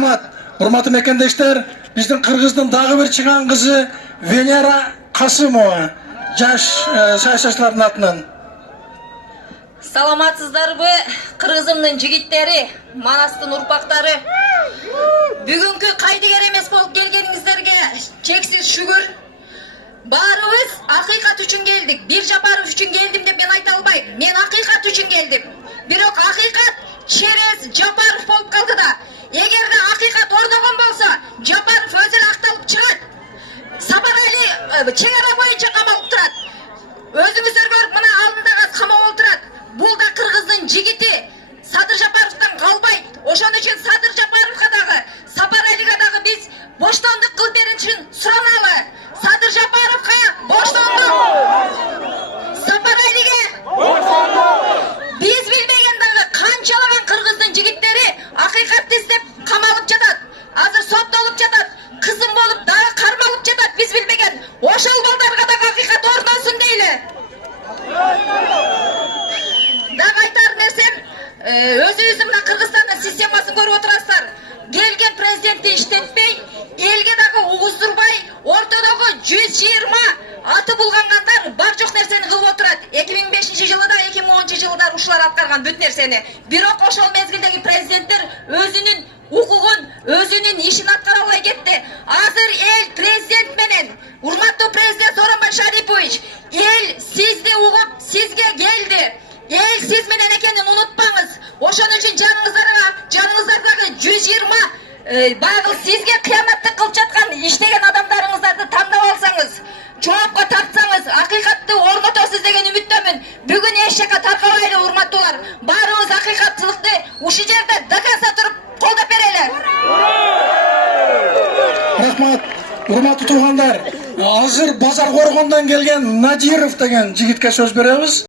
Рахмат. Урматтуу мекендештер, биздин Кыргыздын дагы бир чыган кызы Венера Касымова, жаш саясатчылардын атынан. Саламатсыздарбы, Кыргызымдын жигиттери, Манастын урпактары. Бүгүнкү кайдыгер эмес болуп келгениңиздерге чексиз шүгүр. Баарыбыз акыйкат үчүн келдик. Бир Жапаров үчүн келдим деп мен айта албайм. Мен акыйкат үчүн келдим. Бирок акыйкат через Жапаров болуп калды да. Эгерде акыйкат орногон болсо, Жапаров өзү эле акталып чыгат. Сапарали чек ара боюнча камалып турат. Өзүңүздөр көрүп мына алдындагы камап отурат. Бул да Кыргыздын жигити. Садыр Жапаровдон калбайт. Ошон үчүн Садыр Жапаровго дагы, Сапаралиге дагы биз боштондук кылып беришин сураналы. Садыр Жапаровго боштондук, Сапаралиге боштондук. Биз билбеген дагы канчалаган Кыргыздын жигиттери акыйкатты издеп камалып жатат. Азыр соттолуп жатат. Кызым болуп дагы кармалып жатат. Биз билбеген. Ошол балдарга дагы акыйкат орносун дейли. Дагы айтар нерсем, өзүбүздүн мына Кыргызстандын системасын көрүп отурасыздар. Келген президентти иштетпей, элге дагы угуздурбай, ортодогу 120 аты булгангандар бар жок нерсени кылып отурат. 2005-жылы да 2010-жылы ушулар аткарган бүт нерсени. Бирок ошол мезгилдеги президенттер өзүнүн укугун, өзүнүн ишин аткара албай кетти. Азыр эл президент менен, урматтуу президент Сооронбай Шарипович, эл сизди угуп, сизге келди. Эл сиз менен экенин унутпаңыз. Ошон үчүн жаныңыздардагы 120 багыл сизге кыяматтык кылып жаткан иштеген адамдарыңыздарды тандап алсаңыз, жоопко тартсаңыз, акыйкатты орнотосуз деген үмүттөмүн. Бүгүн эч жака таркабайлы, урматтуулар. Баарыбыз акыйкатчылыкты ушул жерде дагаса туруп колдоп берели. Рахмат. Урматтуу туугандар, азыр Базар Коргондон келген Надиров деген жигитке сөз беребиз.